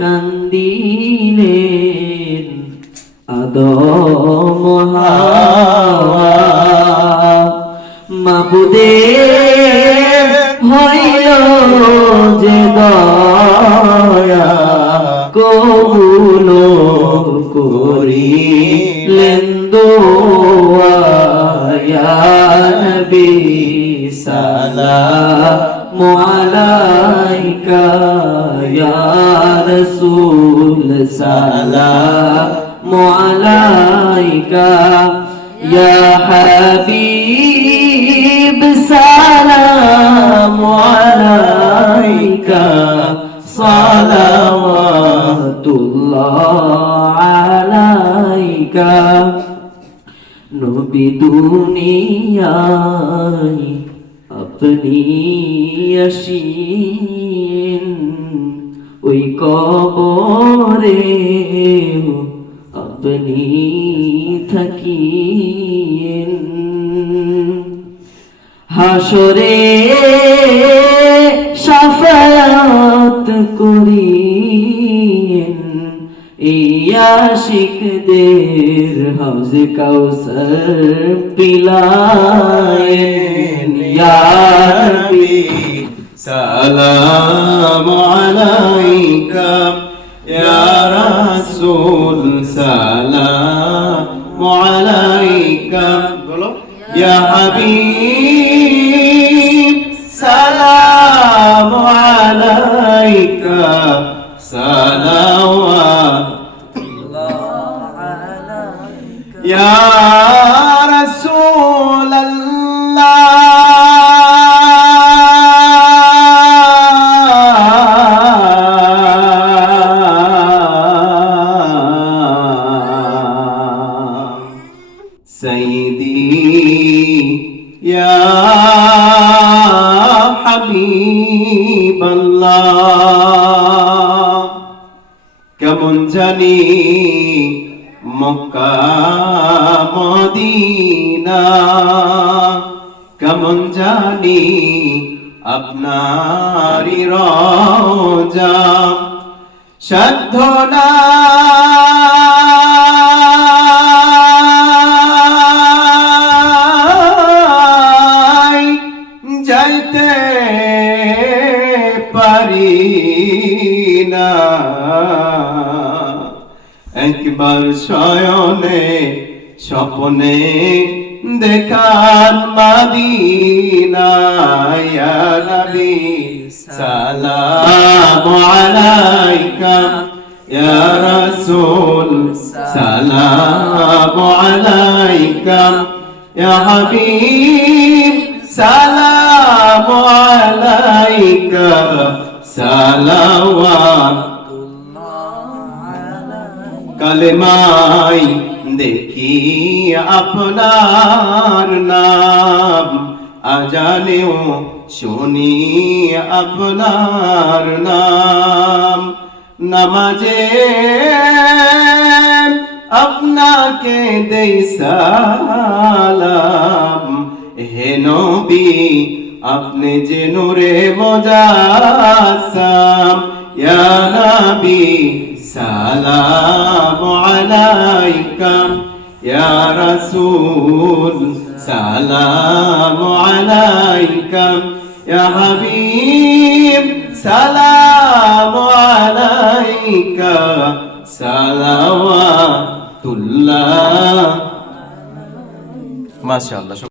কান্দিলেন আদম হাওয়া মাবুদের হইল যে দয়া কবুল করিলেন দোয়া ইয়া নবী সালামু আলাইকা ইয়া রাসূল সালামু আলাইকা ইয়া হাবিব সালামু আলাইকা সালাওয়াতুল্লাহ আলাইকা নবী দুনিয়ায় আপনি আসিন ওই কবরে আপনি থাকিন হাসরে শাফায়াত করিন এই আশিকদের হাউজে কাউসার পিলায়েন ইয়া নবী সালামু আলাইকা ইয়া রাসূল সালামু আলাইকা ইয়া হাবিব সালামু আলাইকা সালাওয়াতুল্লাহ আলাইকা ইয়া سيدي يا حبيب الله কেমন জানি মক্কা মদিনা কেমন জানি আপনারই রওজা সাধ্য না যাইতে পারি না একবার শয়নে স্বপ্নে দেখান মদিনা ইয়া নবী সালামু আলাইকা ইয়া রাসূল সালামু আলাইকা ইয়া হাবিব সালামু আলাইকা সালাওয়াতুল্লাহ আলাইকা কালেমাই দেখি আপনার নাম আজানেও শুনি আপনার নাম নামাজে আপনাকে দেই সালাম হে নবী আপনি যে নূরে মুজাসসাম ইয়া নবী সালামু আলাইকা ইয়া রাসূল সালামু আলাইকা ইয়া হাবিব সালামু আলাইকা সালাওয়াতুল্লাহ মাশাআল্লাহ।